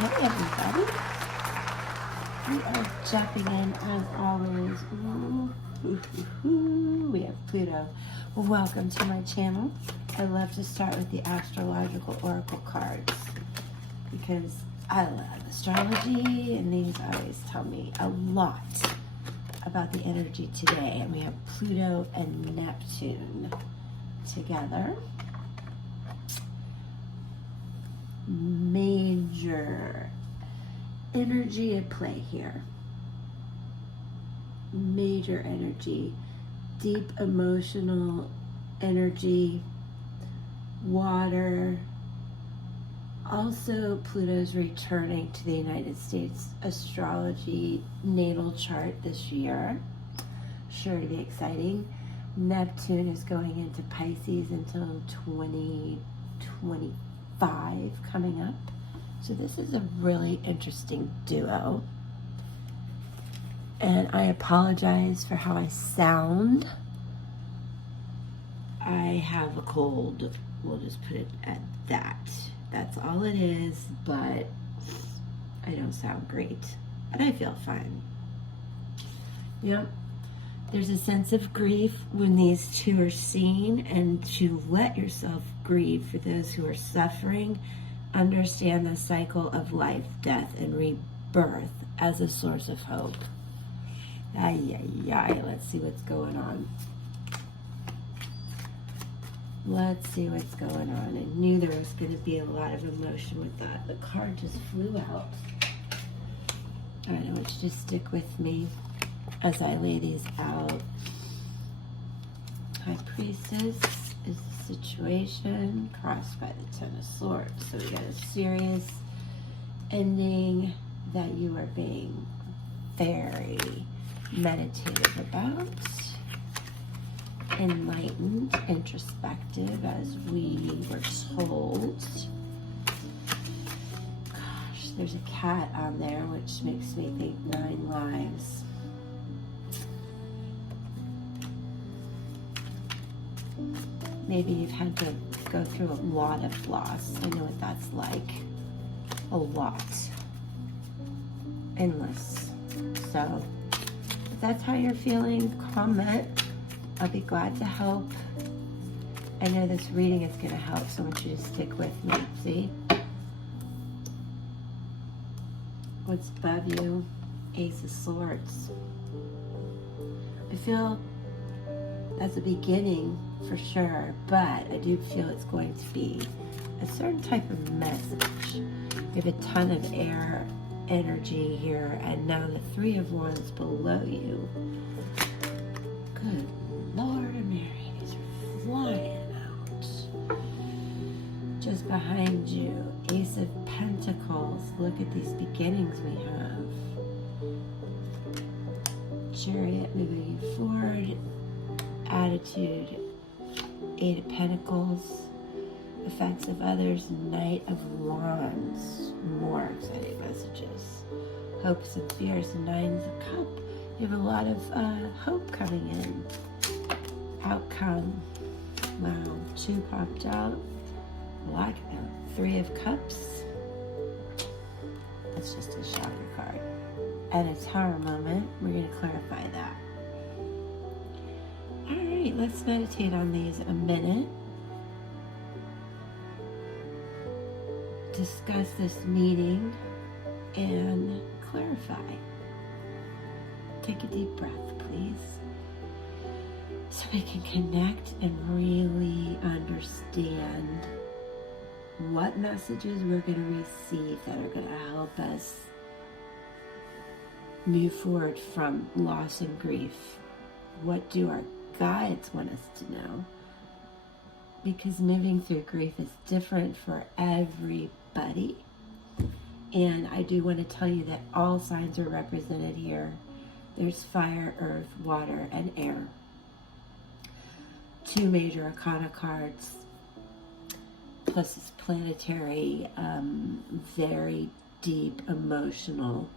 Hey everybody, we are jumping in as always. We have Pluto. Welcome to my channel. I love to start with the Astrological Oracle cards because I love astrology and these always tell me a lot about the energy today. And we have Pluto and Neptune together. Major energy at play here. Major energy, deep emotional energy, water. Also, Pluto's returning to the United States astrology natal chart this year. Sure to be exciting. Neptune is going into Pisces until 2025 coming up. So this is a really interesting duo. And I apologize for how I sound. I have a cold. We'll just put it at that. That's all it is, but I don't sound great. But I feel fine. Yep. There's a sense of grief when these two are seen, and to let yourself grieve for those who are suffering. Understand the cycle of life, death, and rebirth as a source of hope. Let's see what's going on. Let's see what's going on. I knew there was going to be a lot of emotion with that. The card just flew out. All right, I want you to stick with me as I lay these out. High Priestess is the situation, crossed by the Ten of Swords. So we got a serious ending that you are being very meditative about, enlightened, introspective, as we were told. Gosh, there's a cat on there, which makes me think 9 lives. Maybe you've had to go through a lot of loss. I know what that's like. A lot. Endless. So, if that's how you're feeling, comment. I'll be glad to help. I know this reading is going to help, so I want you to stick with me. See? What's above you? Ace of Swords. I feel that's a beginning for sure, but I do feel it's going to be a certain type of message. You have a ton of air energy here, and now the Three of Wands below you. Good Lord of Mary, these are flying out. Just behind you, Ace of Pentacles. Look at these beginnings we have. Chariot moving you forward. Attitude, 8 of Pentacles, effects of others, Knight of Wands, more exciting messages, hopes and fears, 9 of Cups. You have a lot of hope coming in. Outcome, wow, 2 popped out, like 3 of Cups. That's just a shocker card. And a Tower moment, we're going to clarify that. Alright, let's meditate on these a minute. Discuss this meeting and clarify. Take a deep breath, please. So we can connect and really understand what messages we're going to receive that are going to help us move forward from loss and grief. What do our guides want us to know? Because moving through grief is different for everybody. And I do want to tell you that all signs are represented here. There's fire, earth, water, and air. 2 major arcana cards, plus this planetary, very deep emotional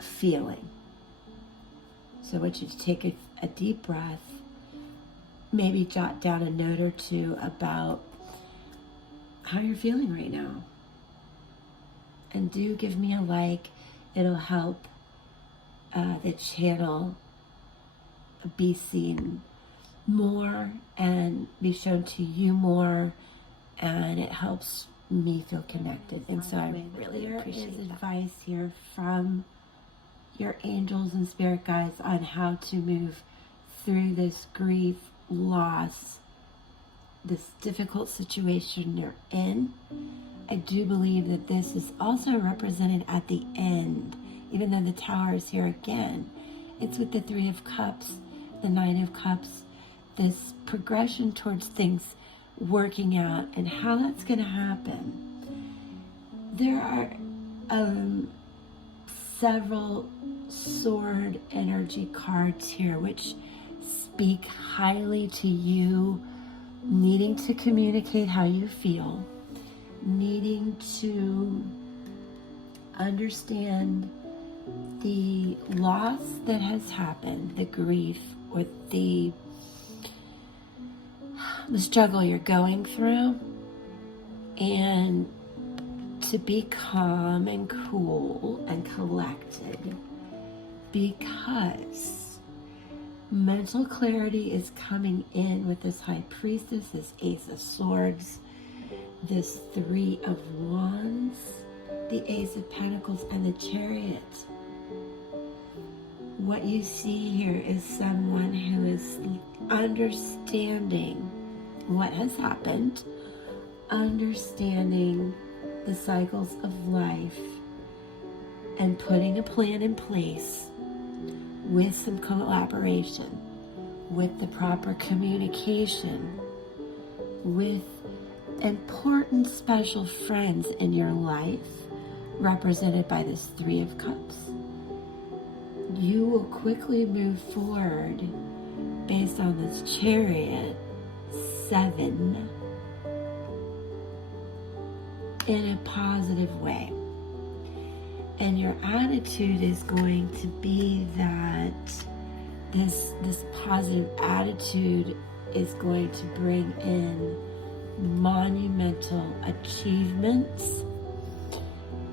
feeling. So I want you to take a deep breath, maybe jot down a note or 2 about how you're feeling right now. And do give me a like. It'll help the channel be seen more and be shown to you more, and it helps me feel connected. And so I really appreciate that. Advice here from your angels and spirit guides on how to move through this grief, loss, this difficult situation you're in. I do believe that this is also represented at the end, even though the Tower is here again. It's with the Three of Cups, the Nine of Cups, this progression towards things working out and how that's going to happen. There are several sword energy cards here which speak highly to you needing to communicate how you feel, needing to understand the loss that has happened, the grief, or the struggle you're going through, and to be calm and cool and collected, because mental clarity is coming in with this High Priestess, this Ace of Swords, this Three of Wands, the Ace of Pentacles, and the Chariot. What you see here is someone who is understanding what has happened, understanding the cycles of life, and putting a plan in place with some collaboration, with the proper communication, with important special friends in your life, represented by this Three of Cups. You will quickly move forward based on this Chariot 7 in a positive way. And your attitude is going to be that this positive attitude is going to bring in monumental achievements.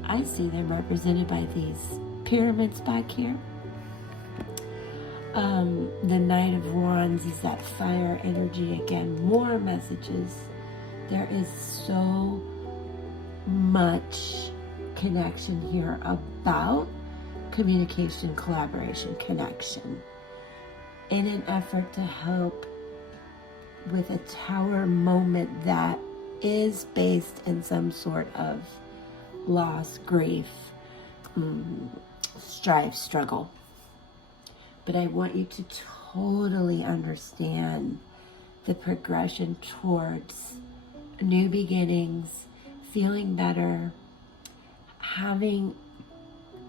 I see them represented by these pyramids back here. The Knight of Wands is that fire energy again. More messages. There is so much connection here about communication, collaboration, connection, in an effort to help with a Tower moment that is based in some sort of loss, grief, strife, struggle. But I want you to totally understand the progression towards new beginnings, feeling better, having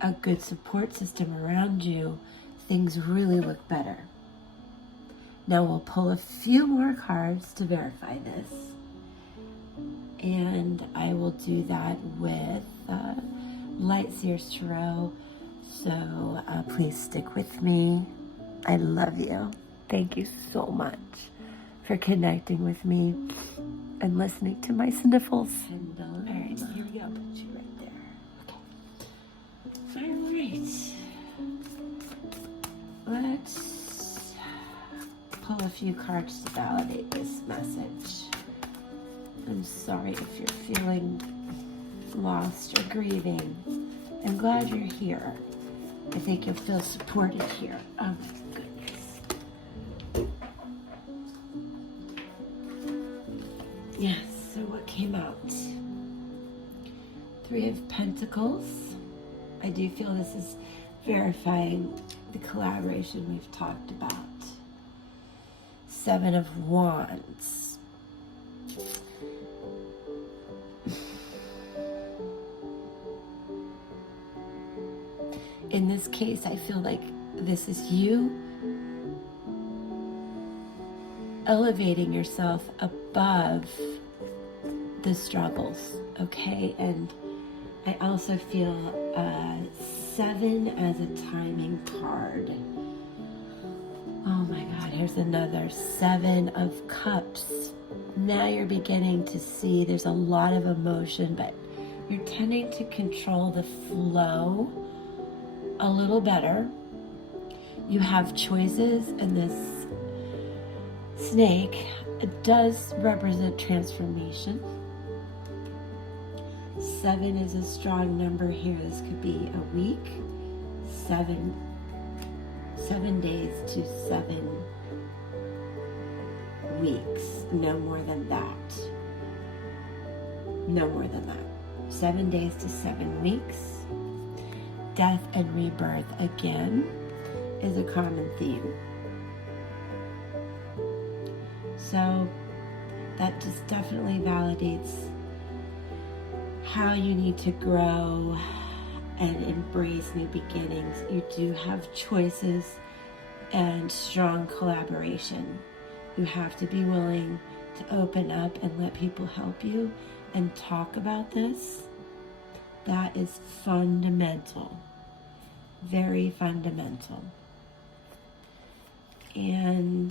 a good support system around you. Things really look better. Now we'll pull a few more cards to verify this, and I will do that with Lightseer Tarot. So please stick with me. I love you. Thank you so much for connecting with me and listening to my sniffles. And, all right, here we go. Put you right there. Okay. All right. Let's pull a few cards to validate this message. I'm sorry if you're feeling lost or grieving. I'm glad you're here. I think you'll feel supported here. Oh my goodness. Yes, so what came out? Three of Pentacles. I do feel this is verifying the collaboration we've talked about. Seven of Wands. In this case, I feel like this is you elevating yourself above the struggles, okay? And I also feel 7 as a timing card. Oh my God, here's another 7 of Cups. Now you're beginning to see there's a lot of emotion, but you're tending to control the flow a little better. You have choices, and this snake does represent transformation. 7 is a strong number here. This could be a week, 7 days to 7 weeks. No more than that. No more than that. 7 days to 7 weeks. Death and rebirth, again, is a common theme. So that just definitely validates how you need to grow and embrace new beginnings. You do have choices and strong collaboration. You have to be willing to open up and let people help you and talk about this. That is fundamental, very fundamental. And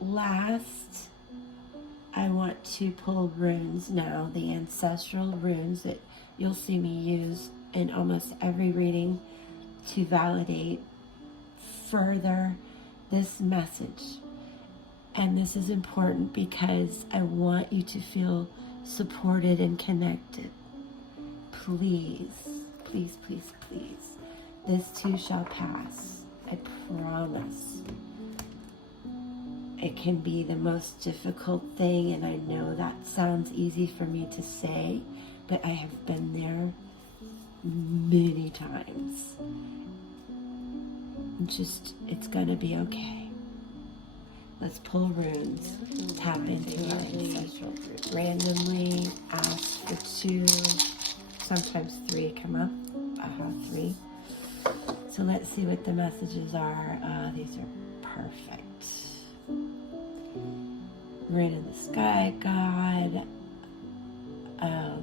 last, I want to pull runes now, the ancestral runes that you'll see me use in almost every reading to validate further this message. And this is important because I want you to feel supported and connected. Please, please, please, please. This too shall pass. I promise. It can be the most difficult thing, and I know that sounds easy for me to say, but I have been there many times. It's gonna be okay. Let's pull runes, tap into our ancestral roots. Randomly ask for 2, sometimes 3 come up. 3. So let's see what the messages are. These are perfect. Rune in the sky, God.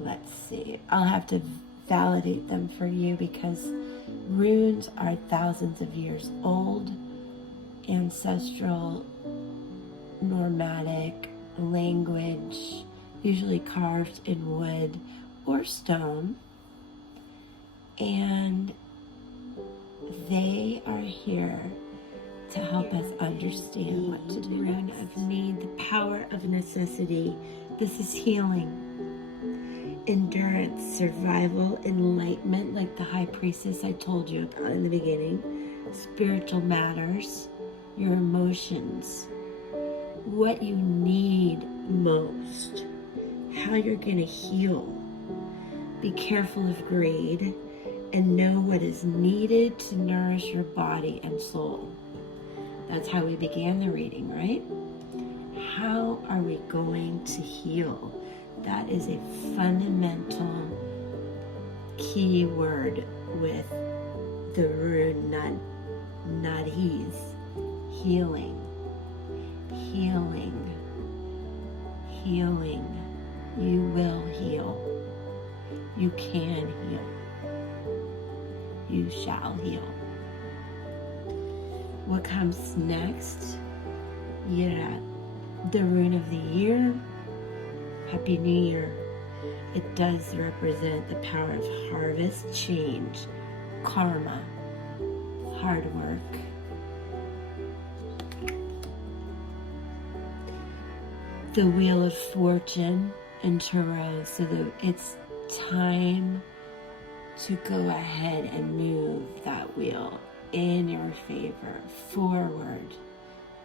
Let's see. I'll have to validate them for you because runes are thousands of years old. Ancestral, nomadic language, usually carved in wood or stone. And they are here to help us understand what to do. Rune of need, the power of necessity. This is healing, endurance, survival, enlightenment, like the high priestess I told you about in the beginning. Spiritual matters, your emotions, what you need most, how you're going to heal. Be careful of greed and know what is needed to nourish your body and soul. That's how we began the reading, right? How are we going to heal? That is a fundamental key word with the rune Nadhi's. Healing, healing, healing. You will heal. You can heal. You shall heal. What comes next? Yira, the rune of the year. Happy New Year. It does represent the power of harvest, change, karma, hard work. The Wheel of Fortune in Tarot, so that it's time to go ahead and move that wheel in your favor, forward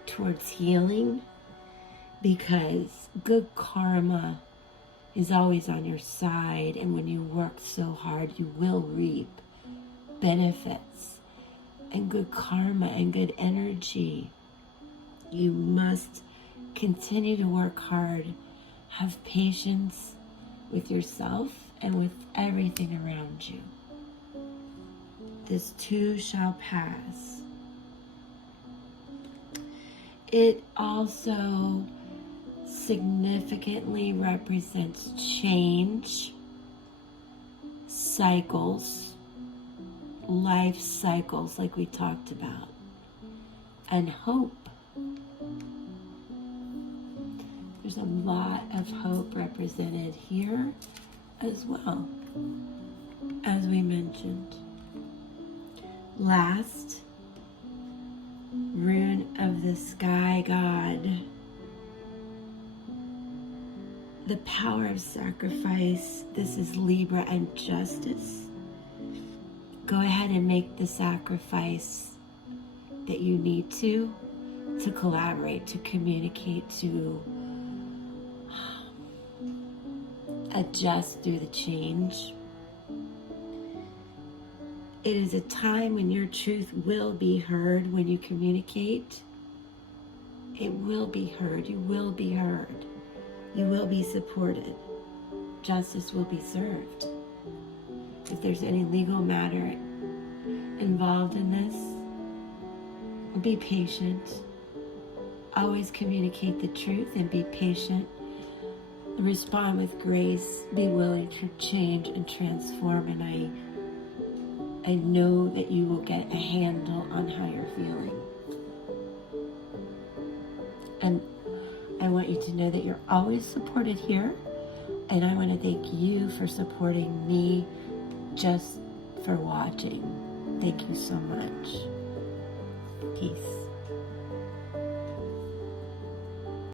towards healing, because good karma is always on your side, and when you work so hard, you will reap benefits and good karma and good energy. You must continue to work hard, have patience with yourself and with everything around you. This too shall pass. It also significantly represents change, cycles, life cycles like we talked about, and hope. There's a lot of hope represented here as well, as we mentioned. Last rune of the sky god, the power of sacrifice. This is Libra and justice. Go ahead and make the sacrifice that you need to collaborate, to communicate, to adjust through the change. It is a time when your truth will be heard when you communicate. It will be heard. You will be heard. You will be supported. Justice will be served. If there's any legal matter involved in this, be patient. Always communicate the truth and be patient. Respond with grace. Be willing to change and transform. And I know that you will get a handle on how you're feeling. And I want you to know that you're always supported here. And I want to thank you for supporting me, just for watching. Thank you so much. Peace.